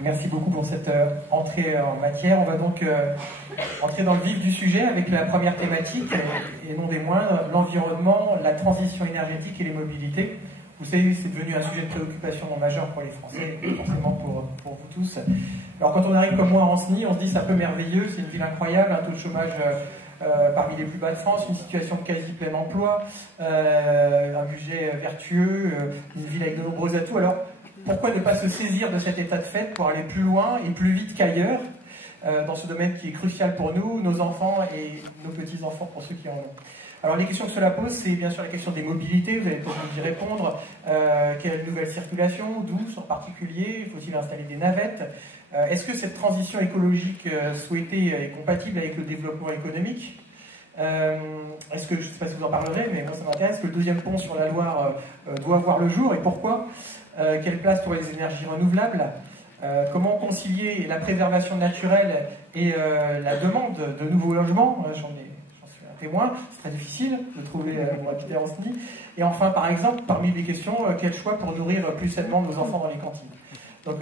Merci beaucoup pour cette entrée en matière. On va donc entrer dans le vif du sujet avec la première thématique, et non des moindres, l'environnement, la transition énergétique et les mobilités. Vous savez, c'est devenu un sujet de préoccupation majeur pour les Français, et forcément pour vous tous. Alors quand on arrive comme moi à Ancenis, on se dit c'est un peu merveilleux, c'est une ville incroyable, un taux de chômage parmi les plus bas de France, une situation de quasi plein emploi, un budget vertueux, une ville avec de nombreux atouts. Alors pourquoi ne pas se saisir de cet état de fait pour aller plus loin et plus vite qu'ailleurs dans ce domaine qui est crucial pour nous, nos enfants et nos petits-enfants pour ceux qui en ont. Alors les questions que cela pose, c'est bien sûr la question des mobilités, vous allez peut-être nous y répondre. Quelle nouvelle circulation, douce en particulier, faut-il installer des navettes? Est-ce que cette transition écologique souhaitée est compatible avec le développement économique? Est-ce que, je ne sais pas si vous en parlerez, mais moi ça m'intéresse, que le deuxième pont sur la Loire doit voir le jour et pourquoi? Quelle place pour les énergies renouvelables? Comment concilier la préservation naturelle et la demande de nouveaux logements? J'en suis un témoin, c'est très difficile de trouver pour habiter à Ancenis. Et enfin, par exemple, parmi les questions, quel choix pour nourrir plus sainement nos enfants dans les cantines? Donc,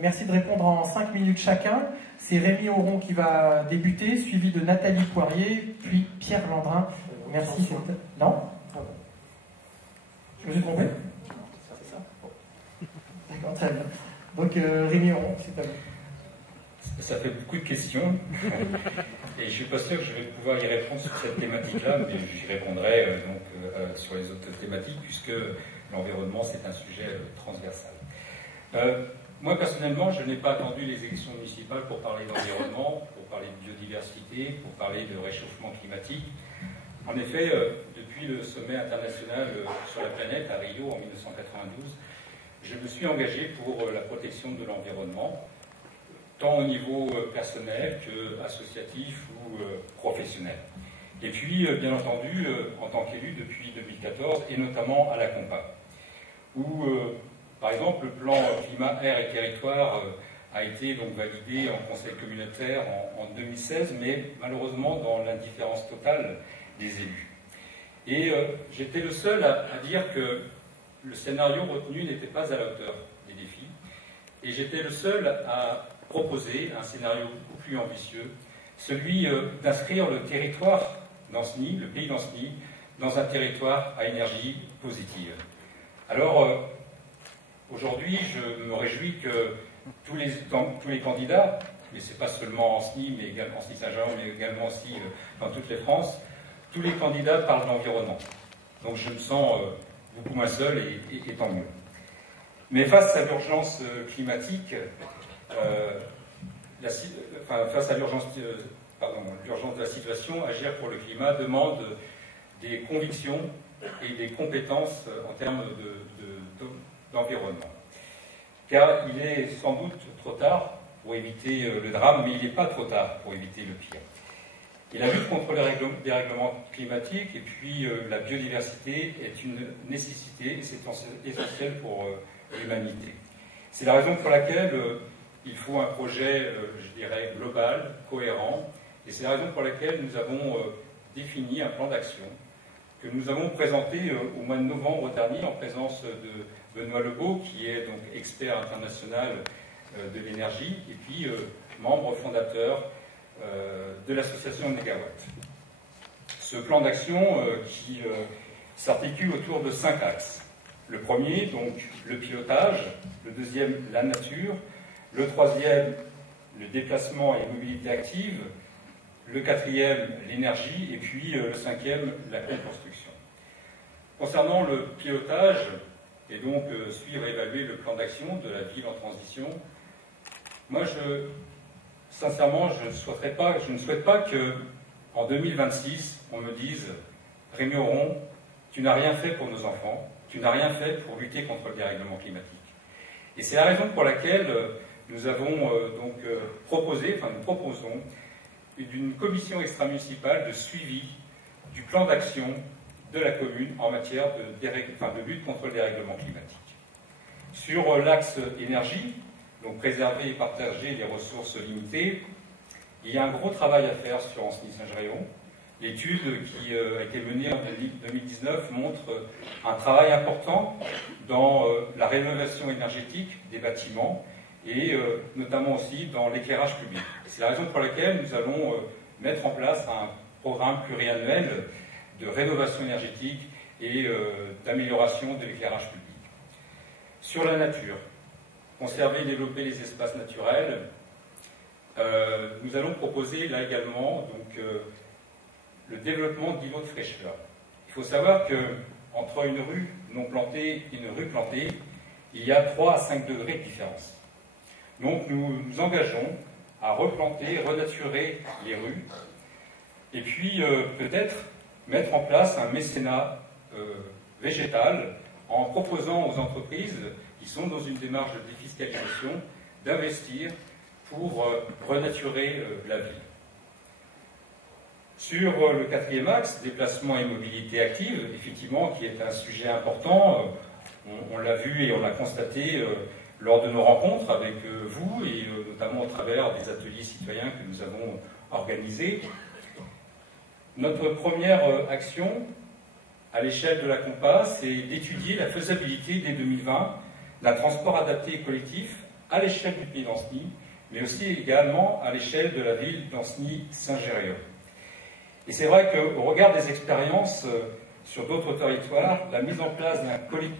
merci de répondre en 5 minutes chacun. C'est Rémi Auron qui va débuter, suivi de Nathalie Poirier, puis Pierre Landrin. Merci. Non? Je me suis trompé? C'est ça? D'accord, très bien. Donc, Rémi Auron, c'est à vous. Ça fait beaucoup de questions, et je ne suis pas sûr que je vais pouvoir y répondre sur cette thématique-là, mais j'y répondrai sur les autres thématiques, puisque l'environnement, c'est un sujet transversal. Moi, personnellement, je n'ai pas attendu les élections municipales pour parler d'environnement, pour parler de biodiversité, pour parler de réchauffement climatique. En effet, depuis le sommet international sur la planète à Rio en 1992, je me suis engagé pour la protection de l'environnement, tant au niveau personnel qu'associatif ou professionnel. Et puis, bien entendu, en tant qu'élu depuis 2014, et notamment à la Compa, où, par exemple, le plan climat, air et territoire a été donc validé en conseil communautaire en 2016, mais malheureusement dans l'indifférence totale des élus. Et j'étais le seul à dire que le scénario retenu n'était pas à la hauteur des défis, et j'étais le seul à proposer un scénario beaucoup plus ambitieux, celui d'inscrire le territoire d'Ancenis, le pays d'Ancenis, dans un territoire à énergie positive. Alors, aujourd'hui, je me réjouis que tous les candidats, mais ce n'est pas seulement Ancenis, mais également Ancenis-Saint-Jean, mais également aussi dans toute la France, tous les candidats parlent d'environnement. Donc je me sens beaucoup moins seul et tant mieux. Mais face à l'urgence climatique, face à l'urgence de la situation, agir pour le climat demande des convictions et des compétences en termes d'environnement. Car il est sans doute trop tard pour éviter le drame, mais il n'est pas trop tard pour éviter le pire. Et la lutte contre les dérèglements climatiques et puis la biodiversité est une nécessité et c'est essentiel pour l'humanité. C'est la raison pour laquelle il faut un projet, je dirais, global, cohérent, et c'est la raison pour laquelle nous avons défini un plan d'action que nous avons présenté au mois de novembre dernier en présence de Benoît Lebeau, qui est donc expert international de l'énergie, et puis membre fondateur de l'association Négawatt. Ce plan d'action qui s'articule autour de 5 axes. Le premier, donc, le pilotage. Le deuxième, la nature. Le troisième, le déplacement et mobilité active. Le quatrième, l'énergie. Et puis le cinquième, la construction. Concernant le pilotage, et donc suivre et évaluer le plan d'action de la ville en transition, moi, sincèrement, je ne souhaite pas qu'en 2026, on me dise « Rémi Auron, tu n'as rien fait pour nos enfants, tu n'as rien fait pour lutter contre le dérèglement climatique. » Et c'est la raison pour laquelle nous avons nous proposons d'une commission extra-municipale de suivi du plan d'action de la commune en matière de lutte contre le dérèglement climatique. Sur l'axe énergie, donc préserver et partager les ressources limitées, il y a un gros travail à faire sur Ancenis-Saint-Géréon. L'étude qui a été menée en 2019 montre un travail important dans la rénovation énergétique des bâtiments et notamment aussi dans l'éclairage public. C'est la raison pour laquelle nous allons mettre en place un programme pluriannuel de rénovation énergétique et d'amélioration de l'éclairage public. Sur la nature, conserver et développer les espaces naturels, nous allons proposer là également le développement d'îlots de fraîcheur. Il faut savoir qu'entre une rue non plantée et une rue plantée, il y a 3 à 5 degrés de différence. Donc nous nous engageons à replanter, renaturer les rues, et puis peut-être mettre en place un mécénat végétal en proposant aux entreprises qui sont dans une démarche de défiscalisation d'investir pour renaturer la ville. Sur le 4e axe, déplacement et mobilité active, effectivement, qui est un sujet important, on l'a vu et on l'a constaté lors de nos rencontres avec vous, et notamment au travers des ateliers citoyens que nous avons organisés. Notre première action, à l'échelle de la Compa, c'est d'étudier la faisabilité dès 2020 d'un transport adapté et collectif à l'échelle du pays d'Ancenis, mais aussi également à l'échelle de la ville d'Ancenis-Saint-Géréon. Et c'est vrai qu'au regard des expériences sur d'autres territoires, la mise en place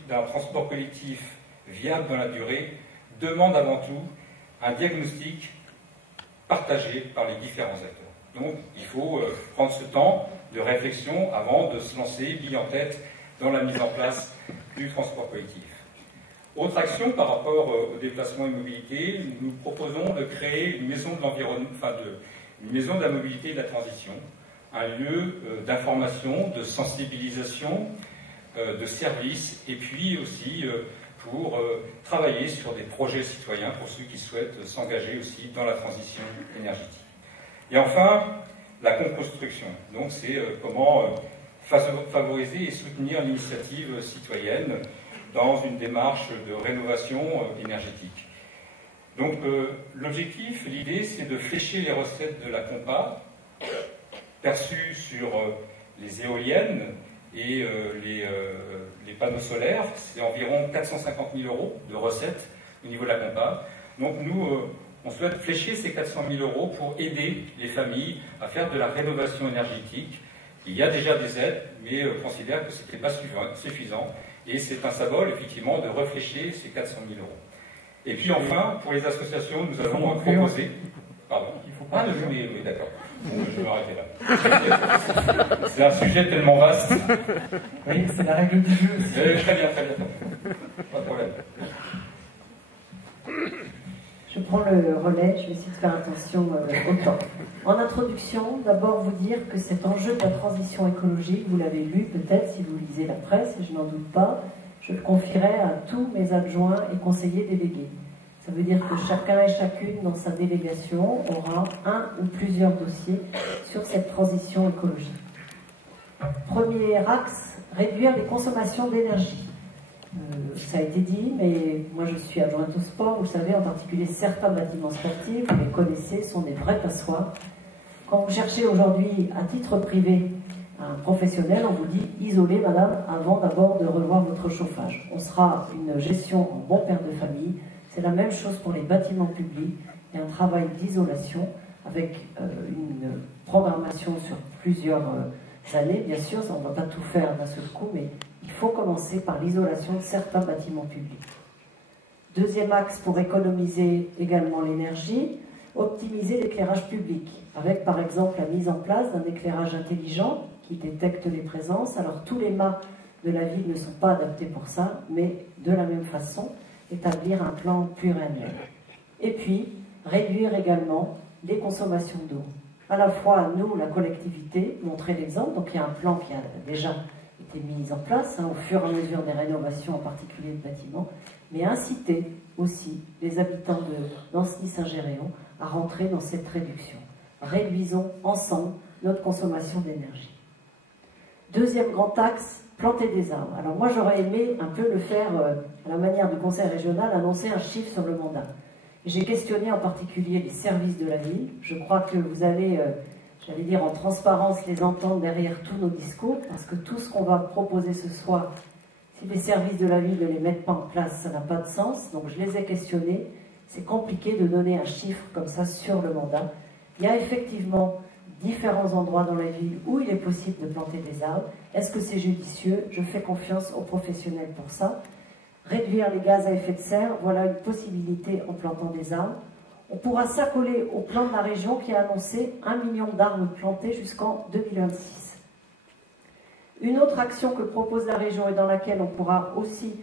d'un transport collectif viable dans la durée demande avant tout un diagnostic partagé par les différents acteurs. Donc il faut prendre ce temps de réflexion avant de se lancer, bille en tête, dans la mise en place du transport collectif. Autre action par rapport au déplacement et mobilité, nous proposons de créer une maison de l'environnement, une maison de la mobilité et de la transition, un lieu d'information, de sensibilisation, de service, et puis aussi pour travailler sur des projets citoyens pour ceux qui souhaitent s'engager aussi dans la transition énergétique. Et enfin, la co-construction. Donc c'est comment favoriser et soutenir l'initiative citoyenne dans une démarche de rénovation énergétique. Donc l'objectif, l'idée, c'est de flécher les recettes de la Compa perçues sur les éoliennes et les panneaux solaires. C'est environ 450 000 € de recettes au niveau de la Compa. Donc nous, on souhaite flécher ces 400 000 € pour aider les familles à faire de la rénovation énergétique. Il y a déjà des aides, mais on considère que ce n'était pas suffisant. Et c'est un symbole, effectivement, de réfléchir ces 400 000 €. Et puis enfin, pour les associations, nous avons proposé... Pardon. Oui, d'accord. Je vais m'arrêter là. C'est un sujet tellement vaste. Oui, c'est la règle du jeu aussi. Très bien. Pas de problème. Je prends le relais, je vais essayer de faire attention au temps. En introduction, d'abord vous dire que cet enjeu de la transition écologique, vous l'avez lu peut-être si vous lisez la presse, et je n'en doute pas, je le confierai à tous mes adjoints et conseillers délégués. Ça veut dire que chacun et chacune dans sa délégation aura un ou plusieurs dossiers sur cette transition écologique. Premier axe, réduire les consommations d'énergie. Ça a été dit, mais moi je suis adjointe au sport, vous savez, en particulier certains bâtiments sportifs, vous les connaissez, sont des vrais passoires. Quand vous cherchez aujourd'hui à titre privé un professionnel, on vous dit isolez madame avant d'abord de revoir votre chauffage. On sera une gestion en bon père de famille. C'est la même chose pour les bâtiments publics et un travail d'isolation avec une programmation sur plusieurs années. Bien sûr, on ne va pas tout faire d'un seul coup, mais il faut commencer par l'isolation de certains bâtiments publics. Deuxième axe pour économiser également l'énergie, optimiser l'éclairage public, avec par exemple la mise en place d'un éclairage intelligent qui détecte les présences. Alors tous les mâts de la ville ne sont pas adaptés pour ça, mais de la même façon, établir un plan pluriannuel. Et puis, réduire également les consommations d'eau. À la fois, nous, la collectivité, montrer l'exemple. Donc il y a un plan qui a déjà été mis en place, au fur et à mesure des rénovations, en particulier de bâtiments, mais inciter aussi les habitants d'Ancenis-Saint-Géréon à rentrer dans cette réduction. Réduisons ensemble notre consommation d'énergie. Deuxième grand axe, planter des arbres. Alors moi j'aurais aimé un peu le faire à la manière du conseil régional, annoncer un chiffre sur le mandat. J'ai questionné en particulier les services de la ville. Je crois que vous allez, j'allais dire en transparence, les entendre derrière tous nos discours, parce que tout ce qu'on va proposer ce soir, si les services de la ville ne les mettent pas en place, ça n'a pas de sens. Donc je les ai questionnés. C'est compliqué de donner un chiffre comme ça sur le mandat. Il y a effectivement différents endroits dans la ville où il est possible de planter des arbres. Est-ce que c'est judicieux? Je fais confiance aux professionnels pour ça. Réduire les gaz à effet de serre, voilà une possibilité en plantant des arbres. On pourra s'accoler au plan de la région qui a annoncé 1 million d'arbres plantés jusqu'en 2026. Une autre action que propose la région et dans laquelle on pourra aussi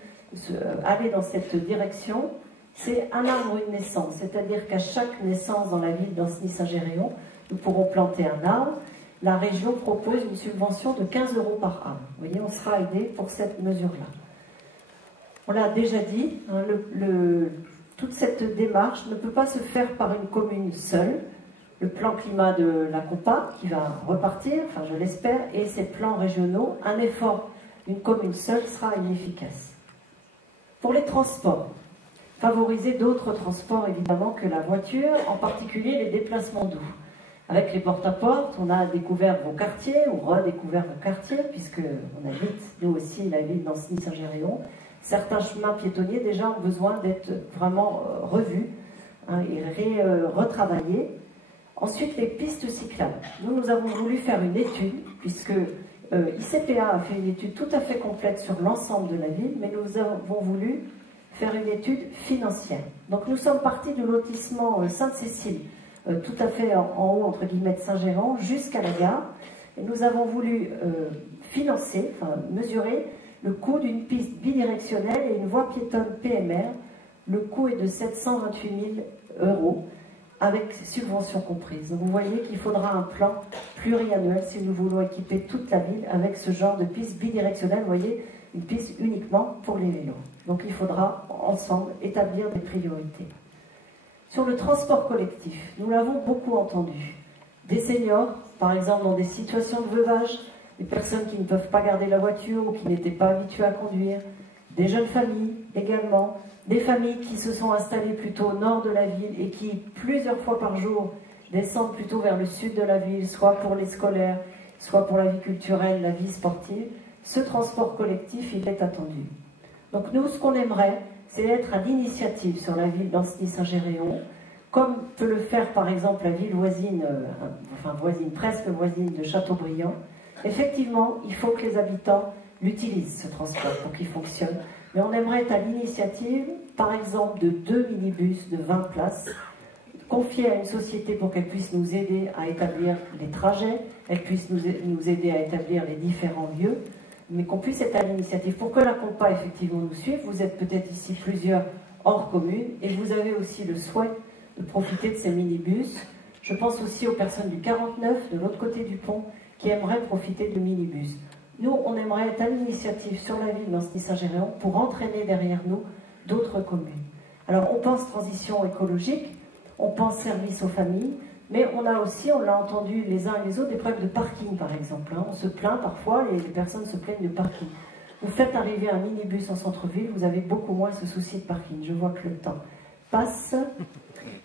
aller dans cette direction, c'est un arbre, une naissance. C'est-à-dire qu'à chaque naissance dans la ville d'Ancenis-Saint-Géréon, nous pourrons planter un arbre. La région propose une subvention de 15 € par arbre. Vous voyez, on sera aidé pour cette mesure-là. On l'a déjà dit, hein, toute cette démarche ne peut pas se faire par une commune seule. Le plan climat de la COPA, qui va repartir, enfin je l'espère, et ces plans régionaux, un effort d'une commune seule sera inefficace. Pour les transports, favoriser d'autres transports évidemment que la voiture, en particulier les déplacements doux. Avec les porte-à-porte, on a découvert vos quartiers, ou redécouvert vos quartiers, puisque on habite, nous aussi, la ville d'Ancenis-Saint-Géréon. Certains chemins piétonniers déjà ont besoin d'être vraiment revus hein, et retravaillés. Ensuite, les pistes cyclables. Nous avons voulu faire une étude, puisque ICPA a fait une étude tout à fait complète sur l'ensemble de la ville, mais nous avons voulu faire une étude financière. Donc nous sommes partis du lotissement Sainte-Cécile, tout à fait en haut, entre guillemets, de Saint-Géran, jusqu'à la gare, et nous avons voulu financer, enfin mesurer, le coût d'une piste bidirectionnelle et une voie piétonne PMR. Le coût est de 728 000 €, avec subvention comprise. Donc vous voyez qu'il faudra un plan pluriannuel si nous voulons équiper toute la ville avec ce genre de piste bidirectionnelle. Vous voyez, une piste uniquement pour les vélos. Donc il faudra ensemble établir des priorités. Sur le transport collectif, nous l'avons beaucoup entendu. Des seniors, par exemple, dans des situations de veuvage, des personnes qui ne peuvent pas garder la voiture ou qui n'étaient pas habituées à conduire, des jeunes familles également, des familles qui se sont installées plutôt au nord de la ville et qui, plusieurs fois par jour, descendent plutôt vers le sud de la ville, soit pour les scolaires, soit pour la vie culturelle, la vie sportive. Ce transport collectif, il est attendu. Donc nous, ce qu'on aimerait, c'est être à l'initiative sur la ville d'Ancenis-Saint-Géréon, comme peut le faire par exemple la ville voisine, presque voisine de Châteaubriand. Effectivement, il faut que les habitants l'utilisent, ce transport, pour qu'il fonctionne. Mais on aimerait être à l'initiative, par exemple, de 2 minibus de 20 places, confiés à une société pour qu'elle puisse nous aider à établir les trajets, elle puisse nous aider à établir les différents lieux, mais qu'on puisse être à l'initiative. Pour que la COPA, effectivement, nous suive, vous êtes peut-être ici plusieurs hors commune, et vous avez aussi le souhait de profiter de ces minibus. Je pense aussi aux personnes du 49, de l'autre côté du pont, qui aimeraient profiter de minibus. Nous, on aimerait être à l'initiative sur la ville d'Ancenis-Saint-Géréon pour entraîner derrière nous d'autres communes. Alors, on pense transition écologique, on pense service aux familles, mais on a aussi, on l'a entendu les uns et les autres, des problèmes de parking, par exemple. On se plaint parfois, et les personnes se plaignent de parking. Vous faites arriver un minibus en centre-ville, vous avez beaucoup moins ce souci de parking. Je vois que le temps passe.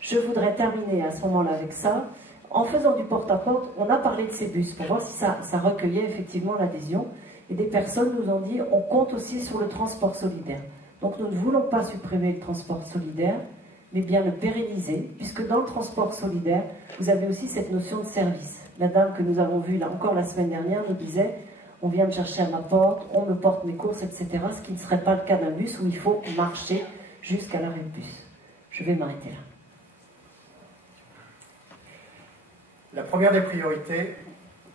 Je voudrais terminer à ce moment-là avec ça. En faisant du porte-à-porte, on a parlé de ces bus pour voir si ça recueillait effectivement l'adhésion. Et des personnes nous ont dit, on compte aussi sur le transport solidaire. Donc nous ne voulons pas supprimer le transport solidaire, mais bien le pérenniser, puisque dans le transport solidaire, vous avez aussi cette notion de service. La dame que nous avons vue là encore la semaine dernière nous disait, on vient me chercher à ma porte, on me porte mes courses, etc. Ce qui ne serait pas le cas d'un bus où il faut marcher jusqu'à l'arrêt de bus. Je vais m'arrêter là. La première des priorités,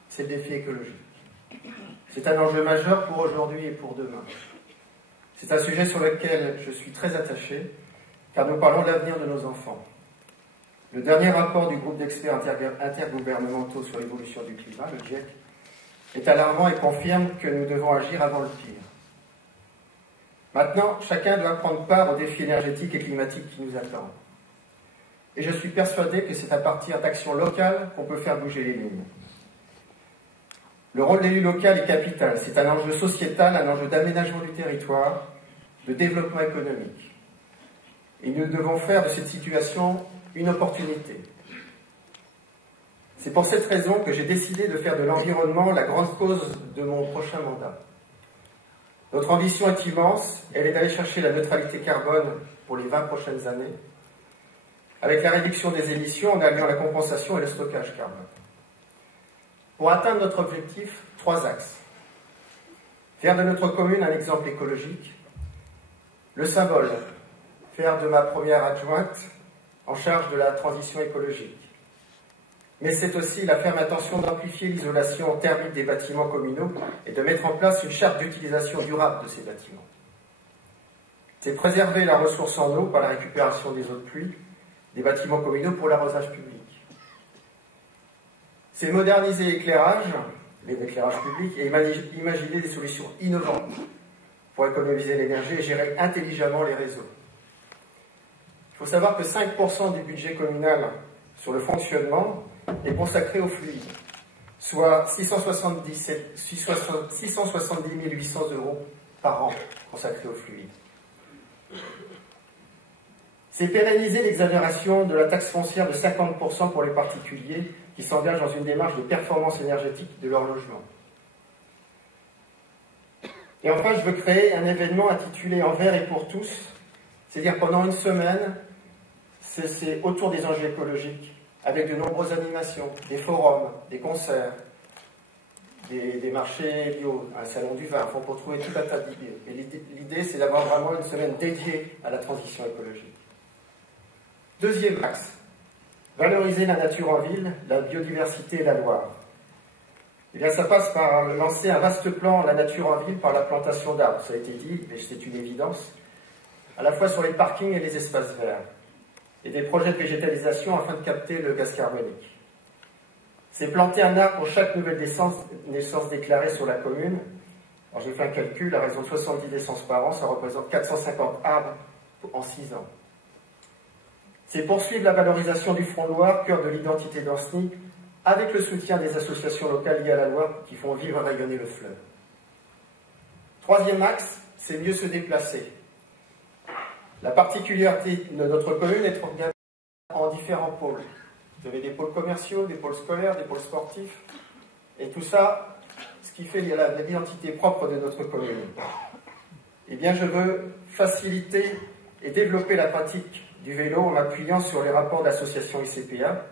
c'est le défi écologique. C'est un enjeu majeur pour aujourd'hui et pour demain. C'est un sujet sur lequel je suis très attaché, car nous parlons de l'avenir de nos enfants. Le dernier rapport du groupe d'experts intergouvernementaux sur l'évolution du climat, le GIEC, est alarmant et confirme que nous devons agir avant le pire. Maintenant, chacun doit prendre part aux défis énergétiques et climatiques qui nous attendent. Et je suis persuadé que c'est à partir d'actions locales qu'on peut faire bouger les lignes. Le rôle de l'élu local est capital. C'est un enjeu sociétal, un enjeu d'aménagement du territoire, de développement économique. Et nous devons faire de cette situation une opportunité. C'est pour cette raison que j'ai décidé de faire de l'environnement la grande cause de mon prochain mandat. Notre ambition est immense, elle est d'aller chercher la neutralité carbone pour les 20 prochaines années, avec la réduction des émissions en alliant la compensation et le stockage carbone. Pour atteindre notre objectif, 3 axes. Faire de notre commune un exemple écologique. Le symbole, faire de ma première adjointe en charge de la transition écologique. Mais c'est aussi la ferme intention d'amplifier l'isolation thermique des bâtiments communaux et de mettre en place une charte d'utilisation durable de ces bâtiments. C'est préserver la ressource en eau par la récupération des eaux de pluie des bâtiments communaux pour l'arrosage public. C'est moderniser l'éclairage public et imaginer des solutions innovantes pour économiser l'énergie et gérer intelligemment les réseaux. Il faut savoir que 5% du budget communal sur le fonctionnement est consacré aux fluides, soit 670 800 € par an consacrés aux fluides. C'est pérenniser l'exonération de la taxe foncière de 50% pour les particuliers qui s'engagent dans une démarche de performance énergétique de leur logement. Et enfin, je veux créer un événement intitulé « Envers et pour tous », c'est-à-dire pendant une semaine, c'est autour des enjeux écologiques, avec de nombreuses animations, des forums, des concerts, des marchés bio, un salon du vin, on peut retrouver tout un tas d'idées. Et l'idée, c'est d'avoir vraiment une semaine dédiée à la transition écologique. Deuxième axe, valoriser la nature en ville, la biodiversité et la Loire. Eh bien, ça passe par lancer un vaste plan La nature en ville par la plantation d'arbres, ça a été dit, mais c'est une évidence, à la fois sur les parkings et les espaces verts, et des projets de végétalisation afin de capter le gaz carbonique. C'est planter un arbre pour chaque nouvelle naissance déclarée sur la commune. Alors j'ai fait un calcul, à raison de 70 naissances par an, ça représente 450 arbres en 6 ans. C'est poursuivre la valorisation du Front Loire, cœur de l'identité d'Ancenis, avec le soutien des associations locales liées à la Loire qui font vivre et rayonner le fleuve. Troisième axe, c'est mieux se déplacer. La particularité de notre commune est organisée en différents pôles. Vous avez des pôles commerciaux, des pôles scolaires, des pôles sportifs, et tout ça, ce qui fait l'identité propre de notre commune. Eh bien, je veux faciliter et développer la pratique du vélo en m'appuyant sur les rapports d'associations ICPA.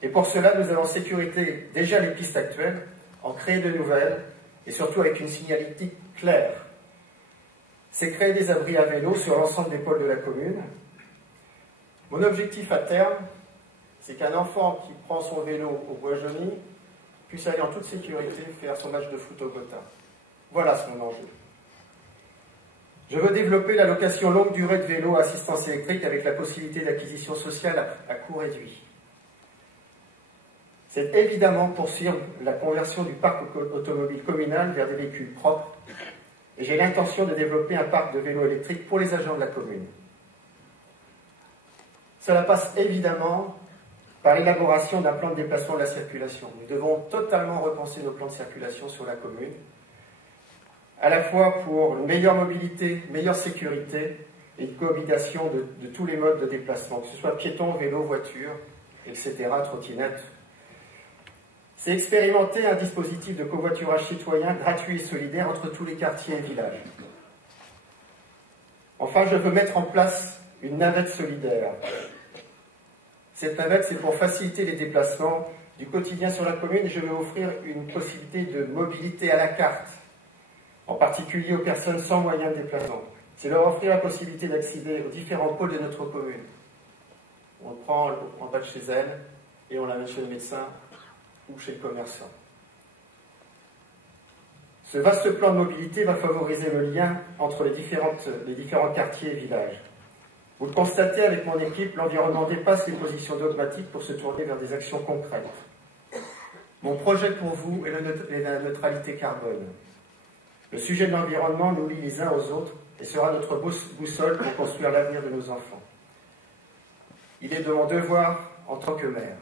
Et pour cela, nous allons sécuriser déjà les pistes actuelles, en créer de nouvelles, et surtout avec une signalétique claire. C'est créer des abris à vélo sur l'ensemble des pôles de la commune. Mon objectif à terme, c'est qu'un enfant qui prend son vélo au Bois-Jauny puisse aller en toute sécurité faire son match de foot au Gotha. Voilà mon enjeu. Je veux développer la location longue durée de vélo à assistance électrique avec la possibilité d'acquisition sociale à coût réduit. C'est évidemment poursuivre la conversion du parc automobile communal vers des véhicules propres, et j'ai l'intention de développer un parc de vélos électriques pour les agents de la commune. Cela passe évidemment par l'élaboration d'un plan de déplacement de la circulation. Nous devons totalement repenser nos plans de circulation sur la commune, à la fois pour une meilleure mobilité, meilleure sécurité et une cohabitation de tous les modes de déplacement, que ce soit piéton, vélo, voiture, etc., trottinette. C'est expérimenter un dispositif de covoiturage citoyen gratuit et solidaire entre tous les quartiers et villages. Enfin, je veux mettre en place une navette solidaire. Cette navette, c'est pour faciliter les déplacements du quotidien sur la commune et je veux offrir une possibilité de mobilité à la carte, en particulier aux personnes sans moyens de déplacement. C'est leur offrir la possibilité d'accéder aux différents pôles de notre commune. On le prend en bas de chez elle et on l'amène chez le médecin ou chez le commerçant. Ce vaste plan de mobilité va favoriser le lien entre les différents quartiers et villages. Vous le constatez avec mon équipe, l'environnement dépasse les positions dogmatiques pour se tourner vers des actions concrètes. Mon projet pour vous est la neutralité carbone. Le sujet de l'environnement nous lie les uns aux autres et sera notre boussole pour construire l'avenir de nos enfants. Il est de mon devoir en tant que maire